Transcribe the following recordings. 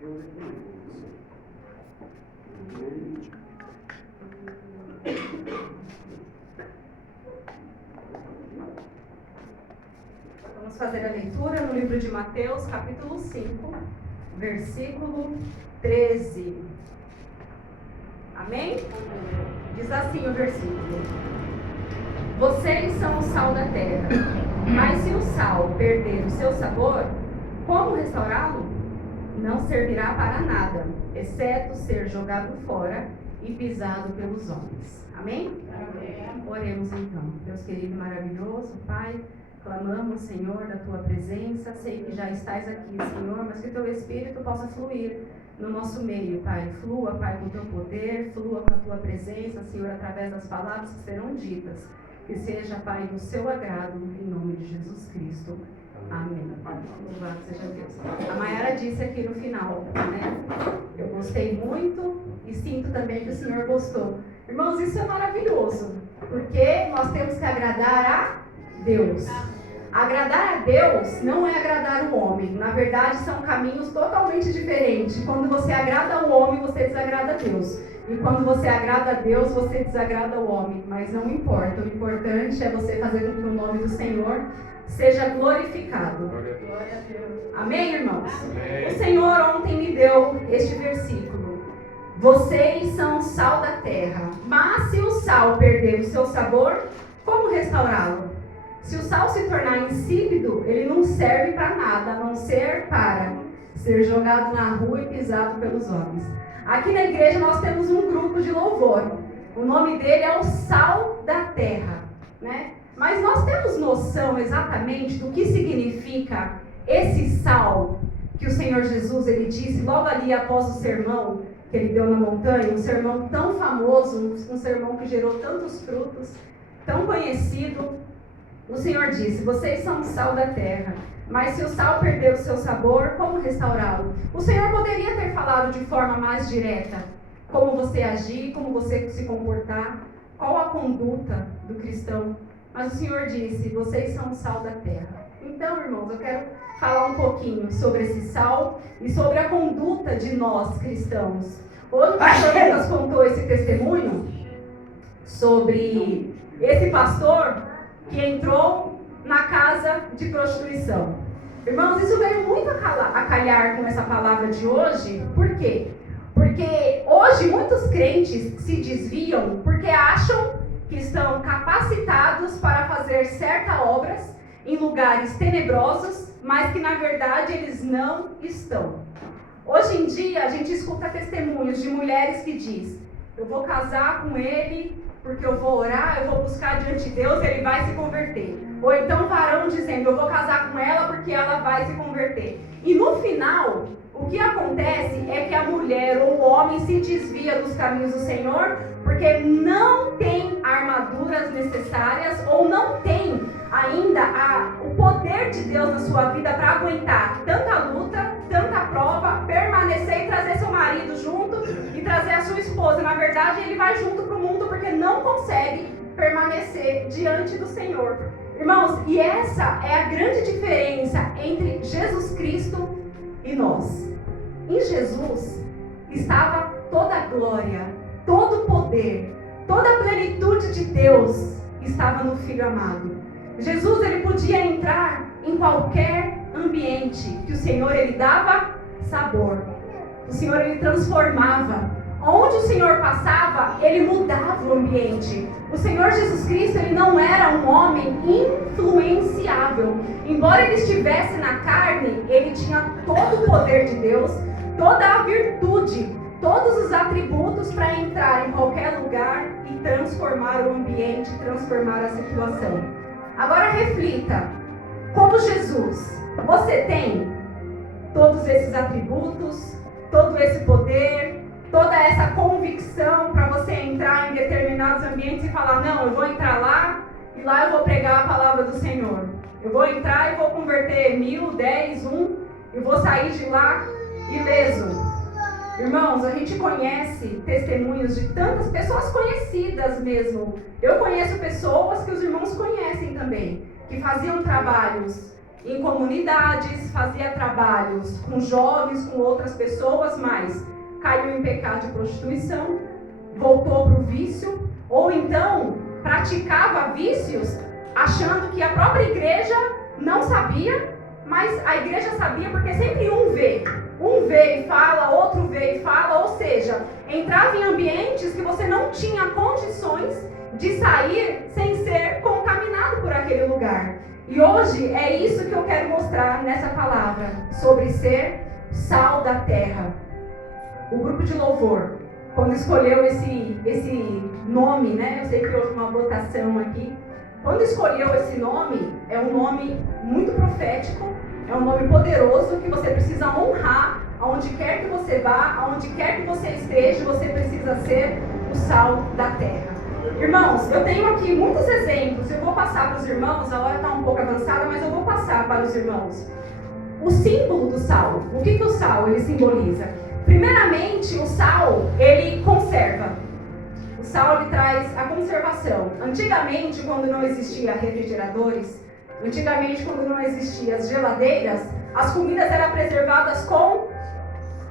Vamos fazer a leitura no livro de Mateus, capítulo 5, versículo 13. Amém? Diz assim o versículo: Vocês são o sal da terra, mas se o sal perder o seu sabor, como restaurá-lo? Não servirá para nada, exceto ser jogado fora e pisado pelos homens. Amém? Amém. Oremos então. Deus querido e maravilhoso, Pai, clamamos, Senhor, da Tua presença. Sei que já estás aqui, Senhor, mas que o Teu Espírito possa fluir no nosso meio, Pai. Flua, Pai, com o Teu poder, flua com a Tua presença, Senhor, através das palavras que serão ditas. Que seja, Pai, do Seu agrado, em nome de Jesus Cristo. Amém. Louvado seja Deus. A Mayara disse aqui no final, né? Eu gostei muito e sinto também que o Senhor gostou. Irmãos, isso é maravilhoso, porque nós temos que agradar a Deus. Agradar a Deus não é agradar o homem. Na verdade, são caminhos totalmente diferentes. Quando você agrada o homem, você desagrada a Deus. E quando você agrada a Deus, você desagrada o homem. Mas não importa. O importante é você fazer com que o nome do Senhor seja glorificado. Glória a Deus. Amém, irmãos? Amém. O Senhor ontem me deu este versículo. Vocês são o sal da terra. Mas se o sal perder o seu sabor, como restaurá-lo? Se o sal se tornar insípido, ele não serve para nada, a não ser para ser jogado na rua e pisado pelos homens. Aqui na igreja nós temos um grupo de louvor. O nome dele é o Sal da Terra, né? Mas nós temos noção exatamente do que significa esse sal que o Senhor Jesus ele disse logo ali após o sermão que ele deu na montanha, um sermão tão famoso, um sermão que gerou tantos frutos, tão conhecido. O Senhor disse: vocês são o sal da terra, mas se o sal perder o seu sabor, como restaurá-lo? O Senhor poderia ter falado de forma mais direta como você agir, como você se comportar, qual a conduta do cristão. Mas o Senhor disse: vocês são o sal da terra. Então, irmãos, eu quero falar um pouquinho sobre esse sal e sobre a conduta de nós cristãos. Hoje o pastor Lucas contou esse testemunho sobre esse pastor que entrou na casa de prostituição. Irmãos, isso veio muito a calhar com essa palavra de hoje. Por quê? Porque hoje muitos crentes se desviam porque acham que estão capacitados para fazer certas obras em lugares tenebrosos, mas que na verdade eles não estão. Hoje em dia a gente escuta testemunhos de mulheres que diz: eu vou casar com ele porque eu vou orar, eu vou buscar diante de Deus, ele vai se converter. Ou então varão dizendo: eu vou casar com ela porque ela vai se converter. E no final, o que acontece é que a mulher ou o homem se desvia dos caminhos do Senhor porque não tem armaduras necessárias ou não tem ainda o poder de Deus na sua vida para aguentar tanta luta, tanta prova, permanecer e trazer seu marido junto e trazer a sua esposa. Na verdade, ele vai junto para o mundo porque não consegue permanecer diante do Senhor. Irmãos, e essa é a grande diferença entre Jesus Cristo e nós. Em Jesus estava toda a glória, todo o poder, toda a plenitude de Deus estava no Filho amado. Jesus, ele podia entrar em qualquer ambiente que o Senhor, ele dava sabor. O Senhor, ele transformava. Onde o Senhor passava, ele mudava o ambiente. O Senhor Jesus Cristo, ele não era um homem influenciável. Embora ele estivesse na carne, ele tinha todo o poder de Deus, toda a virtude, todos os atributos para entrar em qualquer lugar e transformar o ambiente, transformar a situação. Agora reflita, como Jesus, você tem todos esses atributos, todo esse poder, toda essa convicção para você entrar em determinados ambientes e falar: não, eu vou entrar lá e lá eu vou pregar a palavra do Senhor. Eu vou entrar e vou converter 1000, 10, 1 e vou sair de lá ileso. Irmãos, a gente conhece testemunhos de tantas pessoas conhecidas mesmo. Eu conheço pessoas que os irmãos conhecem também, que faziam trabalhos em comunidades, fazia trabalhos com jovens, com outras pessoas, mas caiu em pecado de prostituição, voltou para o vício, ou então praticava vícios achando que a própria igreja não sabia, mas a igreja sabia porque sempre um vê e fala, outro vê e fala, ou seja, entrava em ambientes que você não tinha condições de sair sem ser contaminado por aquele lugar. E hoje é isso que eu quero mostrar nessa palavra, sobre ser sal da terra. O grupo de louvor, quando escolheu esse nome, né? Eu sei que houve uma votação aqui. Quando escolheu esse nome, é um nome muito profético, é um nome poderoso que você precisa honrar aonde quer que você vá, aonde quer que você esteja, você precisa ser o sal da terra. Irmãos, eu tenho aqui muitos exemplos, eu vou passar para os irmãos, a hora está um pouco avançada, mas eu vou passar para os irmãos. O símbolo do sal, o que o sal ele simboliza? Primeiramente, o sal, ele conserva. O sal, ele traz a conservação. Antigamente, quando não existia refrigeradores, antigamente, quando não existiam as geladeiras, as comidas eram preservadas com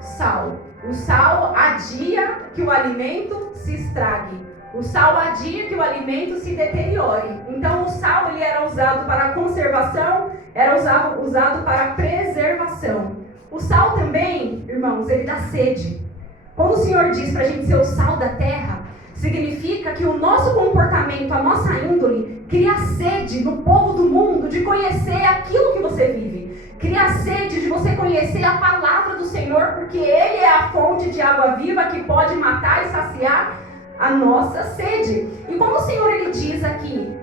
sal. O sal adia que o alimento se estrague. O sal adia que o alimento se deteriore. Então, o sal ele era usado para conservação, era usado para preservação. O sal também, irmãos, ele dá sede. Quando o Senhor diz para a gente ser o sal da terra, significa que o nosso comportamento, a nossa índole, cria sede no povo do mundo de conhecer aquilo que você vive. Cria sede de você conhecer a palavra do Senhor, porque Ele é a fonte de água viva que pode matar e saciar a nossa sede. E como o Senhor ele diz aqui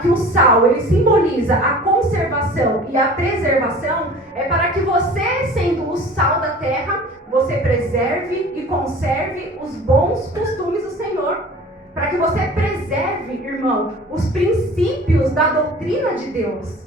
que o sal ele simboliza a conservação e a preservação, é para que você, sendo o sal da terra, você preserve e conserve os bons costumes do Senhor. Para que você preserve, irmão, os princípios da doutrina de Deus.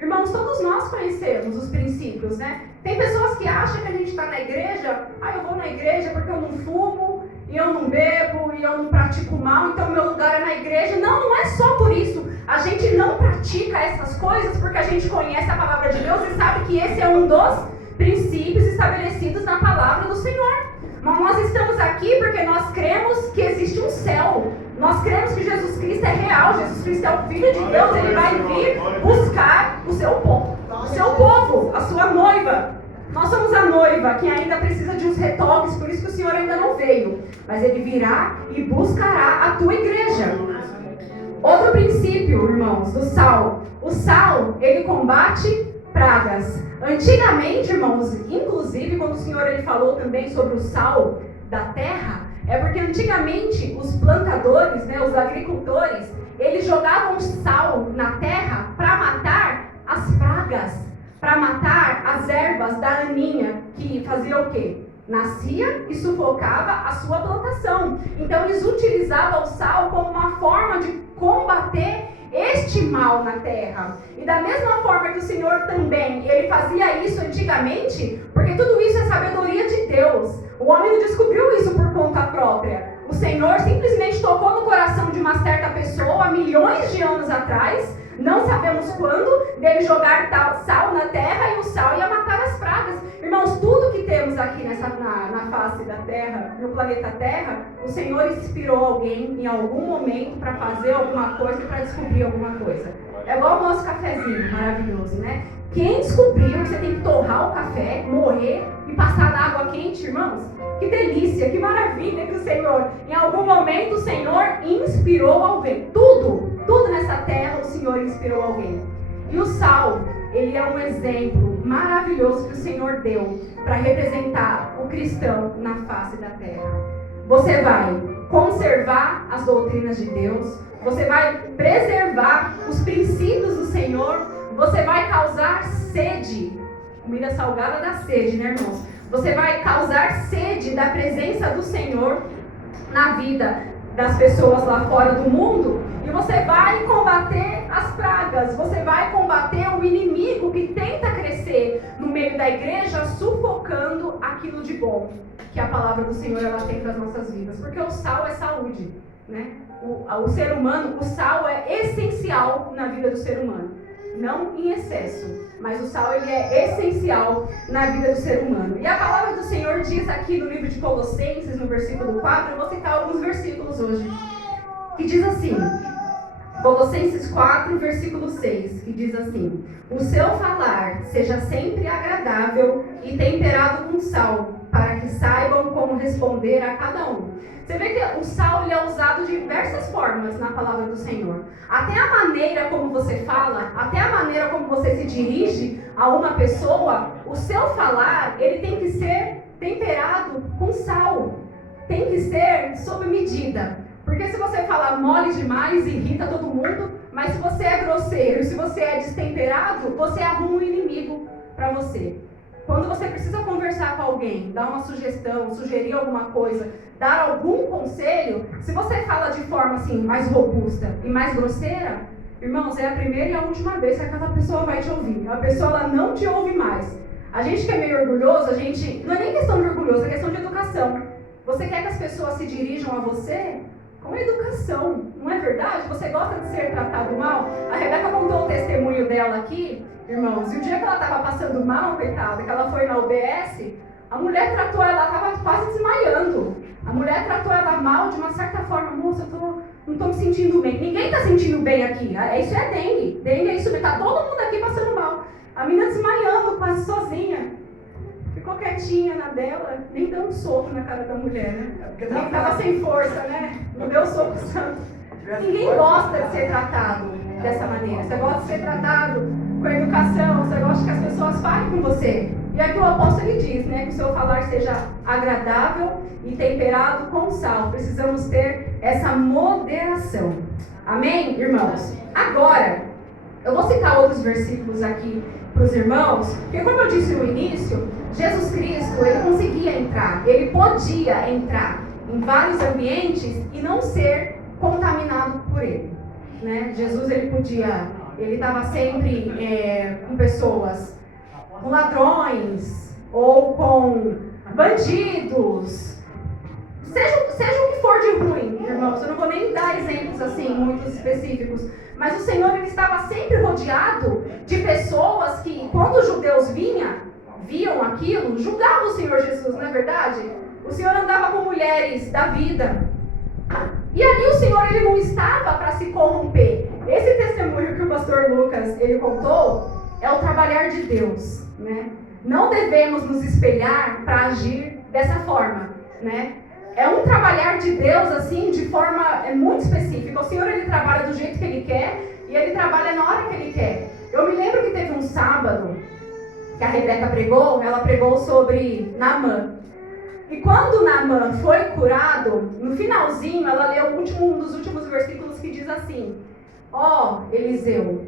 Irmãos, todos nós conhecemos os princípios, né? Tem pessoas que acham que a gente está na igreja, eu vou na igreja porque eu não fumo, e eu não bebo, e eu não pratico mal, então meu lugar é na igreja. Não, não é só por isso. A gente não pratica essas coisas porque a gente conhece a palavra de Deus e sabe que esse é um dos princípios estabelecidos na palavra do Senhor. Mas nós estamos aqui porque nós cremos que existe um céu. Nós cremos que Jesus Cristo é real, Jesus Cristo é o Filho de Deus, Ele vai vir buscar o seu povo, a sua noiva. Nós somos a noiva que ainda precisa de uns retoques, por isso que o Senhor ainda não veio. Mas Ele virá e buscará a tua igreja. Outro princípio, irmãos, do sal. O sal, ele combate pragas. Antigamente, irmãos, inclusive quando o Senhor ele falou também sobre o sal da terra, é porque antigamente os plantadores, né, os agricultores, eles jogavam sal na terra para matar as pragas, para matar as ervas da aninha, que fazia o quê? Nascia e sufocava a sua plantação. Então eles utilizavam o sal como uma forma de combater este mal na terra. E da mesma forma que o Senhor também, ele fazia isso antigamente, porque tudo isso é sabedoria de Deus. O homem não descobriu isso por conta própria. O Senhor simplesmente tocou no coração de uma certa pessoa há milhões de anos atrás, não sabemos quando, dele jogar sal na terra e o sal ia matar as pragas. Irmãos, tudo que temos aqui na face da terra, no planeta Terra, o Senhor inspirou alguém em algum momento para fazer alguma coisa e para descobrir alguma coisa. É igual o nosso cafezinho maravilhoso, né? Quem descobriu que você tem que torrar o café, moer e passar na água quente, irmãos? Que delícia, que maravilha que o Senhor, em algum momento o Senhor inspirou alguém. Tudo nessa terra o Senhor inspirou alguém. E o sal, ele é um exemplo maravilhoso que o Senhor deu para representar o cristão na face da terra. Você vai conservar as doutrinas de Deus, você vai preservar os princípios do Senhor, você vai causar sede. Comida salgada dá sede, né, irmãos? Você vai causar sede da presença do Senhor na vida das pessoas lá fora do mundo, e você vai combater as pragas, você vai combater o inimigo que tenta crescer no meio da igreja, sufocando aquilo de bom que a palavra do Senhor ela tem para as nossas vidas, porque o sal é saúde, né? O ser humano, o sal é essencial na vida do ser humano. não em excesso, mas o sal ele é essencial na vida do ser humano. E a palavra do Senhor diz aqui no livro de Colossenses, no versículo 4, eu vou citar alguns versículos hoje, que diz assim, Colossenses 4, versículo 6, que diz assim: o seu falar seja sempre agradável e temperado com sal, para que saibam como responder a cada um. Você vê que o sal ele é usado de diversas formas na palavra do Senhor. Até a maneira como você fala, até a maneira como você se dirige a uma pessoa, o seu falar ele tem que ser temperado com sal. Tem que ser sob medida. Porque se você falar mole demais, irrita todo mundo, mas se você é grosseiro, se você é destemperado, você arruma um inimigo para você. Quando você precisa conversar com alguém, dar uma sugestão, sugerir alguma coisa, dar algum conselho, se você fala de forma assim, mais robusta e mais grosseira, irmãos, é a primeira e a última vez que aquela pessoa vai te ouvir. A pessoa ela não te ouve mais. A gente que é meio orgulhoso, não é nem questão de orgulhoso, é questão de educação. Você quer que as pessoas se dirijam a você com educação, não é verdade? Você gosta de ser tratado mal? A Rebeca contou o testemunho dela aqui, irmãos, e o dia que ela estava passando mal, coitada, que ela foi na UBS, a mulher tratou ela, estava quase desmaiando. A mulher tratou ela mal de uma certa forma. Moça, não estou me sentindo bem. Ninguém está sentindo bem aqui. Isso é dengue. Dengue é isso mesmo. Está todo mundo aqui passando mal. A menina desmaiando, quase sozinha. Ficou quietinha na dela, nem deu um soco na cara da mulher, né? Nem estava sem força, né? Não deu soco santo. Ninguém gosta de ser tratado dessa maneira. Você gosta de ser tratado com educação, você gosta que as pessoas falem com você. E aqui o apóstolo ele diz, né? Que o seu falar seja agradável e temperado com sal. Precisamos ter essa moderação. Amém, irmãos? Agora, eu vou citar outros versículos aqui para os irmãos, porque como eu disse no início, Jesus Cristo, ele conseguia entrar, ele podia entrar em vários ambientes e não ser contaminado por ele, né? Jesus, ele estava sempre com pessoas, com ladrões, ou com bandidos, seja o que for de ruim, irmãos, eu não vou nem dar exemplos assim, muito específicos, mas o Senhor, ele estava sempre rodeado de pessoas que, quando os judeus viam aquilo, julgavam o Senhor Jesus, não é verdade? O Senhor andava com mulheres da vida. E ali o Senhor, ele não estava para se corromper. Esse testemunho que o pastor Lucas, ele contou, é o trabalhar de Deus, né? Não devemos nos espelhar para agir dessa forma, né? É um trabalhar de Deus, assim, de forma muito específica. O Senhor, ele trabalha do jeito que ele quer e ele trabalha na hora que ele quer. Eu me lembro que teve um sábado que a Rebeca pregou, ela pregou sobre Naamã. E quando Naamã foi curado, no finalzinho, ela leu um dos últimos versículos que diz assim: ó, Eliseu,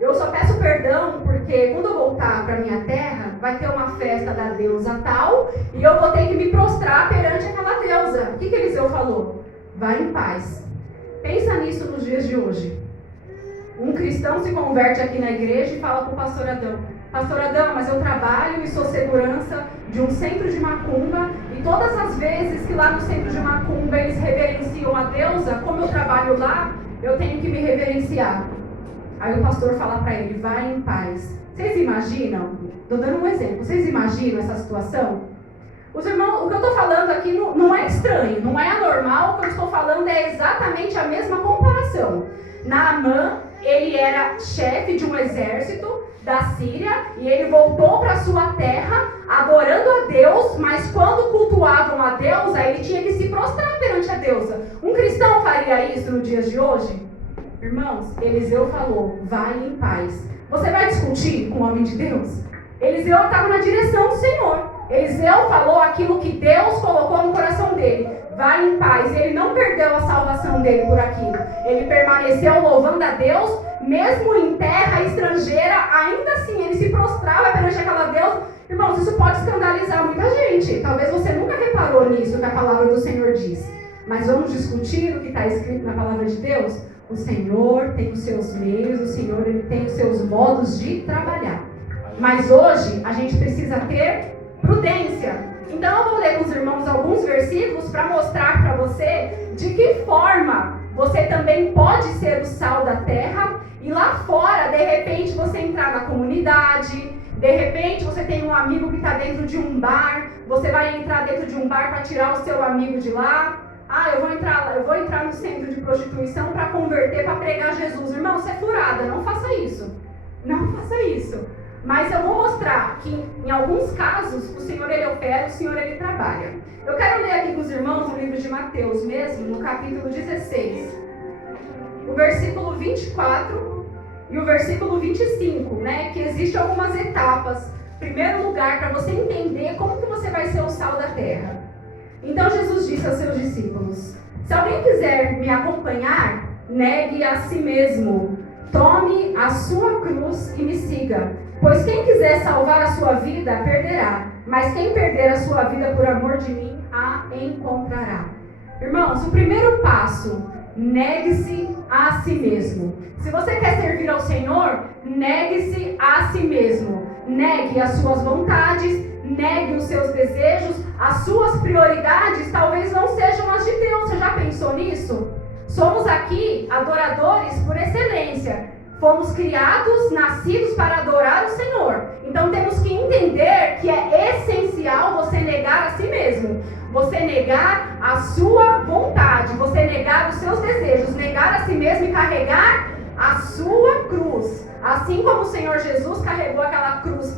eu só peço perdão porque quando eu voltar para minha terra, vai ter uma festa da deusa tal e eu vou ter que me prostrar perante aquela deusa. O que Eliseu falou? Vai em paz. Pensa nisso nos dias de hoje. Um cristão se converte aqui na igreja e fala para o pastor Adão: pastor Adão, mas eu trabalho e sou segurança de um centro de macumba e todas as vezes que lá no centro de macumba eles reverenciam a deusa, como eu trabalho lá, eu tenho que me reverenciar. Aí o pastor fala para ele: vai em paz. Vocês imaginam? Estou dando um exemplo. Vocês imaginam essa situação? Os irmãos, o que eu estou falando aqui não é estranho, não é anormal. O que eu estou falando é exatamente a mesma comparação. Naamã, ele era chefe de um exército da Síria e ele voltou para sua terra adorando a Deus, mas quando cultuavam a deusa, ele tinha que se prostrar perante a deusa. Um cristão faria isso nos dias de hoje? Irmãos, Eliseu falou: vai em paz. Você vai discutir com o homem de Deus? Eliseu estava na direção do Senhor. Eliseu falou aquilo que Deus colocou no coração dele: vai em paz. Ele não perdeu a salvação dele por aquilo. Ele permaneceu louvando a Deus, mesmo em terra estrangeira. Ainda assim, ele se prostrava perante aquela deusa. Irmãos, isso pode escandalizar muita gente. Talvez você nunca reparou nisso que a palavra do Senhor diz. Mas vamos discutir o que está escrito na palavra de Deus? O Senhor tem os seus meios, o Senhor ele tem os seus modos de trabalhar. Mas hoje a gente precisa ter prudência. Então eu vou ler com os irmãos alguns versículos para mostrar para você de que forma você também pode ser o sal da terra E lá fora, de repente, você entrar na comunidade, de repente você tem um amigo que está dentro de um bar, você vai entrar dentro de um bar para tirar o seu amigo de lá. Ah, eu vou entrar no centro de prostituição para converter, para pregar Jesus. Irmão, isso é furada, não faça isso. Não faça isso. Mas eu vou mostrar que em alguns casos o Senhor ele opera, o Senhor ele trabalha. Eu quero ler aqui com os irmãos no livro de Mateus mesmo, no capítulo 16, o versículo 24 e o versículo 25, né? Que existem algumas etapas. Primeiro lugar, para você entender como que você vai ser o sal da terra. Então Jesus disse aos seus discípulos: se alguém quiser me acompanhar, negue a si mesmo, tome a sua cruz e me siga. Pois quem quiser salvar a sua vida, perderá. Mas quem perder a sua vida por amor de mim, a encontrará. Irmãos, o primeiro passo, negue-se a si mesmo. Se você quer servir ao Senhor, negue-se a si mesmo. Negue as suas vontades, negue os seus desejos, as suas prioridades talvez não sejam as de Deus. Você já pensou nisso? Somos aqui adoradores por excelência. Fomos criados, nascidos para adorar o Senhor. Então temos que entender que é essencial você negar a si mesmo. Você negar a sua vontade, você negar os seus desejos, negar a si mesmo e carregar a sua cruz. Assim como o Senhor Jesus carregou aquela cruz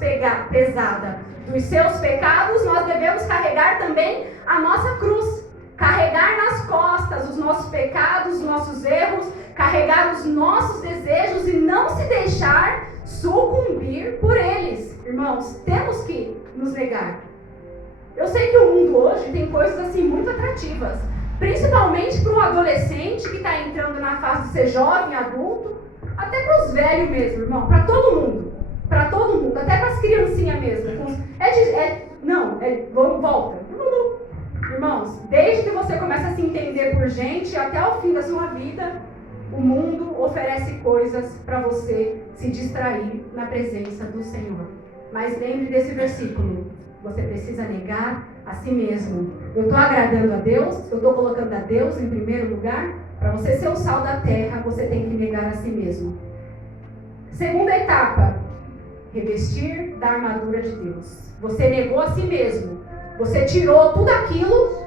pesada dos seus pecados, nós devemos carregar também a nossa cruz. Carregar nas costas os nossos pecados, os nossos erros, carregar os nossos desejos e não se deixar sucumbir por eles. Irmãos, temos que nos negar. Eu sei que o mundo hoje tem coisas assim muito atrativas, principalmente para um adolescente que está entrando na fase de ser jovem, adulto, até para os velhos mesmo, irmão, para todo mundo, até para as criancinhas mesmo. Volta. Irmãos, desde que você começa a se entender por gente, até o fim da sua vida, o mundo oferece coisas para você se distrair na presença do Senhor. Mas lembre desse versículo, você precisa negar a si mesmo. Eu estou agradando a Deus, eu estou colocando a Deus em primeiro lugar. Para você ser o sal da terra, você tem que negar a si mesmo. Segunda etapa, revestir da armadura de Deus. Você negou a si mesmo. Você tirou tudo aquilo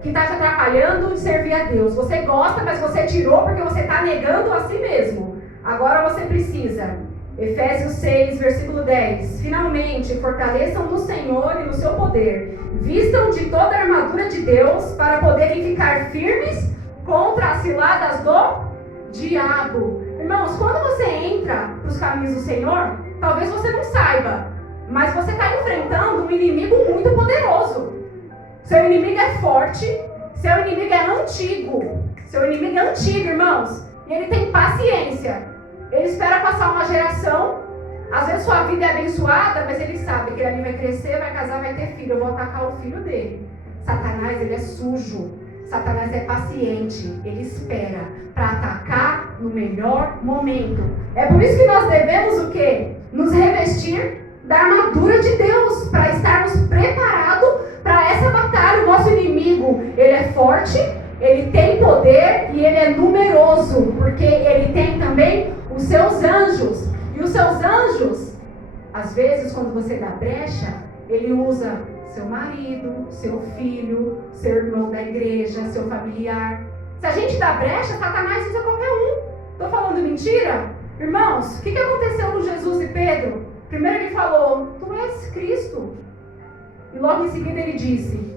que está te atrapalhando de servir a Deus. Você gosta, mas você tirou porque você está negando a si mesmo. Agora você precisa. Efésios 6, versículo 10. Finalmente, fortaleçam no Senhor e no seu poder. Vistam de toda a armadura de Deus para poderem ficar firmes contra as ciladas do diabo. Irmãos, quando você entra para os caminhos do Senhor, talvez você não saiba, mas você está enfrentando um inimigo muito poderoso. Seu inimigo é forte, seu inimigo é antigo. Seu inimigo é antigo, irmãos. E ele tem paciência. Ele espera passar uma geração. Às vezes sua vida é abençoada, mas ele sabe que ele ali vai crescer, vai casar, vai ter filho. Eu vou atacar o filho dele. Satanás, ele é sujo. Satanás é paciente. Ele espera para atacar no melhor momento. É por isso que nós devemos o quê? Nos revestir da armadura de Deus, para estarmos preparados para essa batalha. O nosso inimigo, ele é forte, ele tem poder e ele é numeroso, porque ele tem também os seus anjos. E os seus anjos, às vezes, quando você dá brecha, ele usa seu marido, seu filho, seu irmão da igreja, seu familiar. Se a gente dá brecha, Satanás usa qualquer um. Estou falando mentira? Irmãos, o que aconteceu com Jesus e Pedro? Primeiro ele falou, tu és Cristo. E logo em seguida ele disse,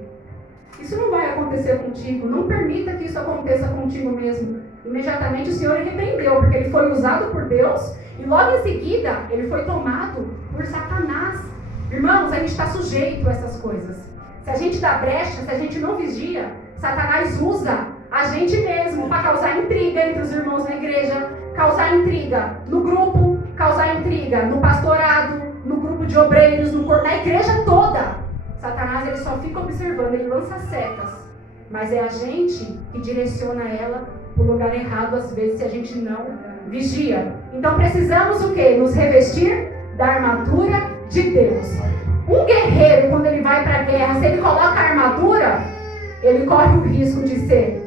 isso não vai acontecer contigo, não permita que isso aconteça contigo mesmo. Imediatamente o Senhor repreendeu, porque ele foi usado por Deus e logo em seguida ele foi tomado por Satanás. Irmãos, a gente está sujeito a essas coisas. Se a gente dá brecha, se a gente não vigia, Satanás usa a gente mesmo para causar intriga entre os irmãos na igreja, causar intriga no grupo, causar intriga no pastorado, no grupo de obreiros, na igreja toda. Satanás, ele só fica observando, ele lança setas, mas é a gente que direciona ela para o lugar errado, às vezes, se a gente não vigia. Então precisamos o quê? Nos revestir da armadura de Deus. Um guerreiro, quando ele vai para a guerra, se ele coloca a armadura, ele corre o risco de ser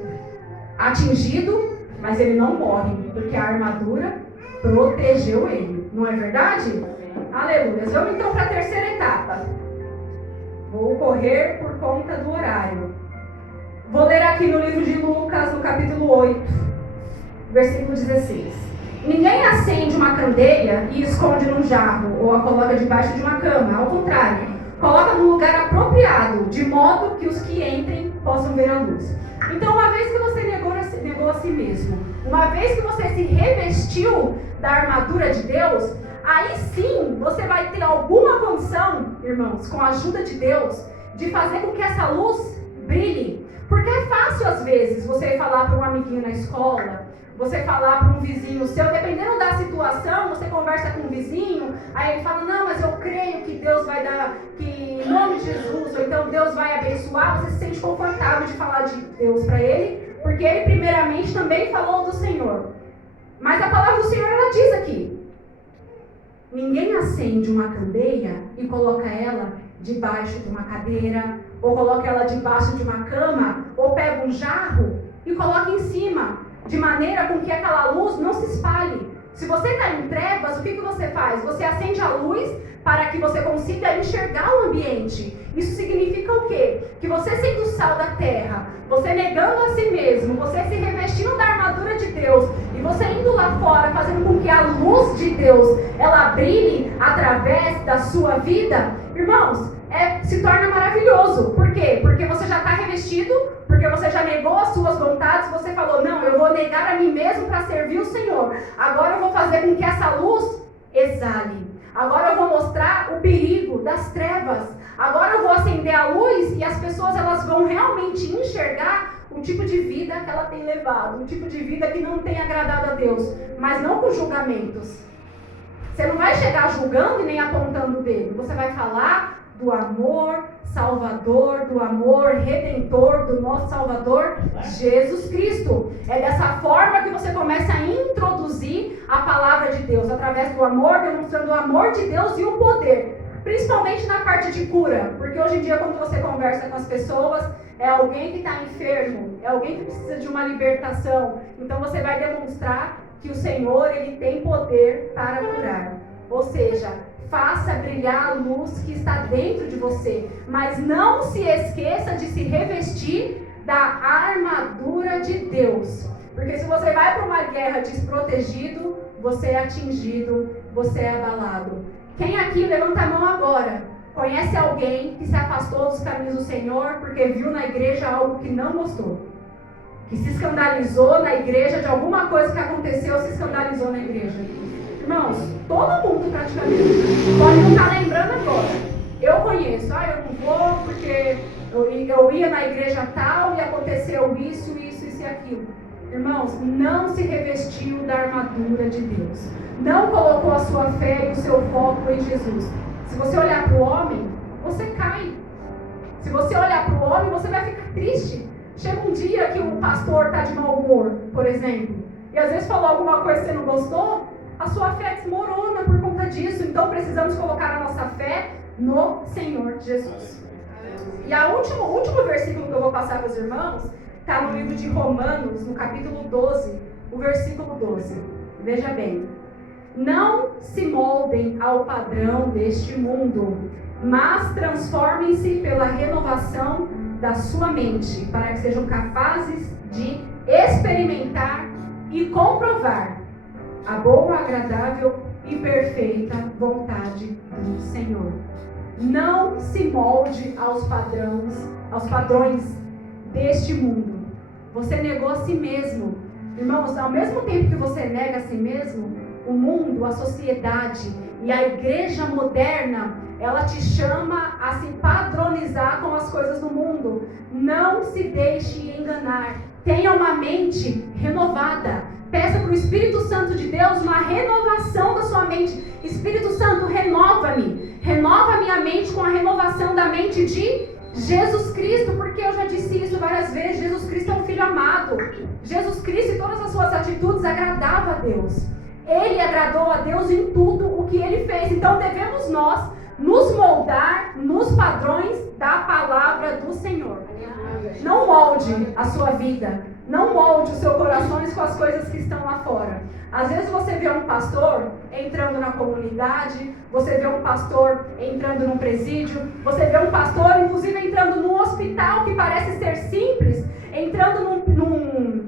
atingido, mas ele não morre, porque a armadura protegeu ele. Não é verdade? Aleluia. Vamos então para a terceira etapa. Vou correr por conta do horário. Vou ler aqui no livro de Lucas, no capítulo 8, versículo 16. Ninguém acende uma candeia e esconde num jarro ou a coloca debaixo de uma cama. Ao contrário, coloca num lugar apropriado, de modo que os que entrem possam ver a luz. Então, uma vez que você negou a si mesmo, uma vez que você se revestiu da armadura de Deus, aí sim você vai ter alguma condição, irmãos, com a ajuda de Deus, de fazer com que essa luz brilhe. Porque é fácil, às vezes, você falar para um amiguinho na escola, você falar para um vizinho seu, dependendo da situação, você conversa com um vizinho, aí ele fala, não, mas eu creio que Deus vai dar, que em nome de Jesus, ou então Deus vai abençoar, você se sente confortável de falar de Deus para ele, porque ele primeiramente também falou do Senhor. Mas a palavra do Senhor, ela diz aqui, ninguém acende uma candeia e coloca ela debaixo de uma cadeira, ou coloca ela debaixo de uma cama, ou pega um jarro e coloca em cima, de maneira com que aquela luz não se espalhe. Se você está em trevas, o que você faz? Você acende a luz para que você consiga enxergar o ambiente. Isso significa o quê? Que você sendo o sal da terra, você negando a si mesmo, você se revestindo da armadura de Deus, e você indo lá fora, fazendo com que a luz de Deus, ela brilhe através da sua vida, irmãos, se torna maravilhoso. Por quê? Porque você já está revestido, porque você já negou as suas vontades, você falou, não, eu vou negar a mim mesmo para servir o Senhor. Agora eu vou fazer com que essa luz exale. Agora eu vou mostrar o perigo das trevas. Agora eu vou acender a luz e as pessoas elas vão realmente enxergar o tipo de vida que ela tem levado, um tipo de vida que não tem agradado a Deus, mas não com julgamentos. Você não vai chegar julgando e nem apontando o dedo. Você vai falar do amor salvador, do amor redentor do nosso Salvador, Jesus Cristo. É dessa forma que você começa a introduzir a palavra de Deus, através do amor, demonstrando o amor de Deus e o poder. Principalmente na parte de cura, porque hoje em dia quando você conversa com as pessoas, é alguém que está enfermo, é alguém que precisa de uma libertação. Então você vai demonstrar que o Senhor, Ele tem poder para curar. Ou seja, faça brilhar a luz que está dentro de você, mas não se esqueça de se revestir da armadura de Deus. Porque se você vai para uma guerra desprotegido, você é atingido, você é abalado. Quem aqui, levanta a mão agora, conhece alguém que se afastou dos caminhos do Senhor porque viu na igreja algo que não gostou? Que se escandalizou na igreja de alguma coisa que aconteceu, se escandalizou na igreja? Irmãos, todo mundo praticamente pode não estar lembrando agora. Eu conheço, eu não vou porque eu ia na igreja tal e aconteceu isso e aquilo. Irmãos, não se revestiu da armadura de Deus. Não colocou a sua fé e o seu foco em Jesus. Se você olhar para o homem, você cai. Se você olhar para o homem, você vai ficar triste. Chega um dia que o pastor está de mau humor, por exemplo, e às vezes falou alguma coisa que você não gostou, a sua fé desmorona por conta disso. Então precisamos colocar a nossa fé no Senhor Jesus. E o último versículo que eu vou passar para os irmãos está no livro de Romanos, no capítulo 12, o versículo 12. Veja bem. Não se moldem ao padrão deste mundo, mas transformem-se pela renovação da sua mente, para que sejam capazes de experimentar e comprovar a boa, agradável e perfeita vontade do Senhor. Não se molde aos padrões deste mundo. Você negou a si mesmo. Irmãos, ao mesmo tempo que você nega a si mesmo, o mundo, a sociedade e a igreja moderna, ela te chama a se padronizar com as coisas do mundo. Não se deixe enganar. Tenha uma mente renovada. Peça para o Espírito Santo de Deus uma renovação da sua mente. Espírito Santo, renova-me. Renova a minha mente com a renovação da mente de Jesus Cristo, porque eu já disse isso várias vezes. Jesus Cristo é um filho amado. Jesus Cristo, em todas as suas atitudes, agradava a Deus. Ele agradou a Deus em tudo o que ele fez. Então devemos nós nos moldar nos padrões da palavra do Senhor. Não molde a sua vida Não molde os seus corações com as coisas que estão lá fora. Às vezes você vê um pastor entrando na comunidade, você vê um pastor entrando num presídio, você vê um pastor, inclusive, entrando num hospital que parece ser simples, entrando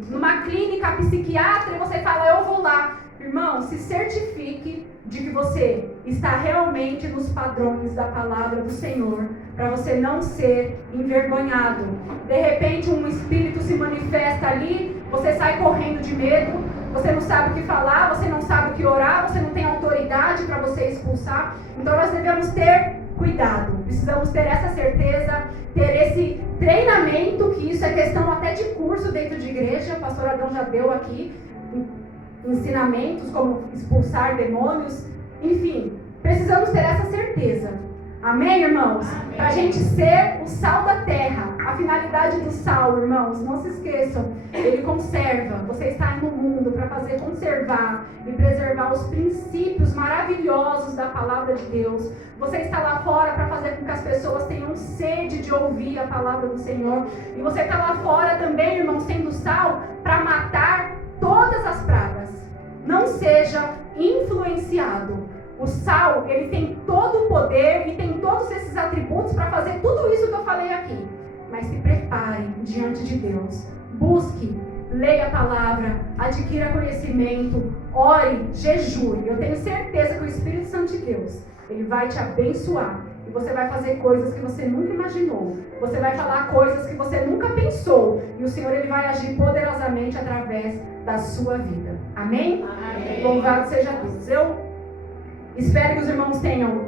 numa clínica psiquiátrica, e você fala, eu vou lá. Irmão, se certifique de que você está realmente nos padrões da palavra do Senhor, para você não ser envergonhado. De repente um espírito se manifesta ali, você sai correndo de medo, você não sabe o que falar, você não sabe o que orar, você não tem autoridade para você expulsar. Então nós devemos ter cuidado, precisamos ter essa certeza, ter esse treinamento, que isso é questão até de curso dentro de igreja. O pastor Adão já deu aqui ensinamentos como expulsar demônios, enfim, precisamos ter essa certeza. Amém, irmãos? Para a gente ser o sal da terra. A finalidade do sal, irmãos, não se esqueçam, ele conserva. Você está no mundo para fazer conservar e preservar os princípios maravilhosos da palavra de Deus. Você está lá fora para fazer com que as pessoas tenham sede de ouvir a palavra do Senhor. E você está lá fora também, irmãos, sendo sal para matar todas as pragas. Não seja influenciado. O sal, ele tem todo o poder e tem todos esses atributos para fazer tudo isso que eu falei aqui. Mas se prepare diante de Deus. Busque, leia a palavra, adquira conhecimento, ore, jejue. Eu tenho certeza que o Espírito Santo de Deus, ele vai te abençoar. E você vai fazer coisas que você nunca imaginou. Você vai falar coisas que você nunca pensou. E o Senhor, ele vai agir poderosamente através da sua vida. Amém? Amém. Louvado seja Deus. Eu espero que os irmãos tenham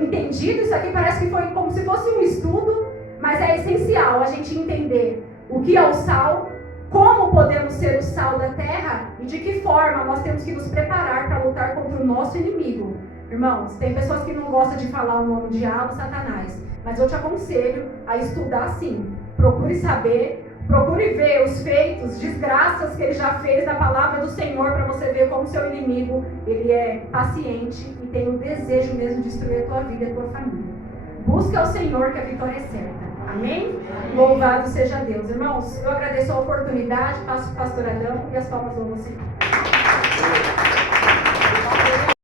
entendido. Isso aqui parece que foi como se fosse um estudo, mas é essencial a gente entender o que é o sal, como podemos ser o sal da terra e de que forma nós temos que nos preparar para lutar contra o nosso inimigo. Irmãos, tem pessoas que não gostam de falar o nome do diabo, Satanás, mas eu te aconselho a estudar sim. Procure saber. Procure ver os feitos, desgraças que ele já fez na palavra do Senhor, para você ver como seu inimigo, ele é paciente e tem o desejo mesmo de destruir a tua vida e a tua família. Busque ao Senhor, que a vitória é certa. Amém? Louvado seja Deus. Irmãos, eu agradeço a oportunidade, passo o pastor Adão e as palmas vão ao Senhor.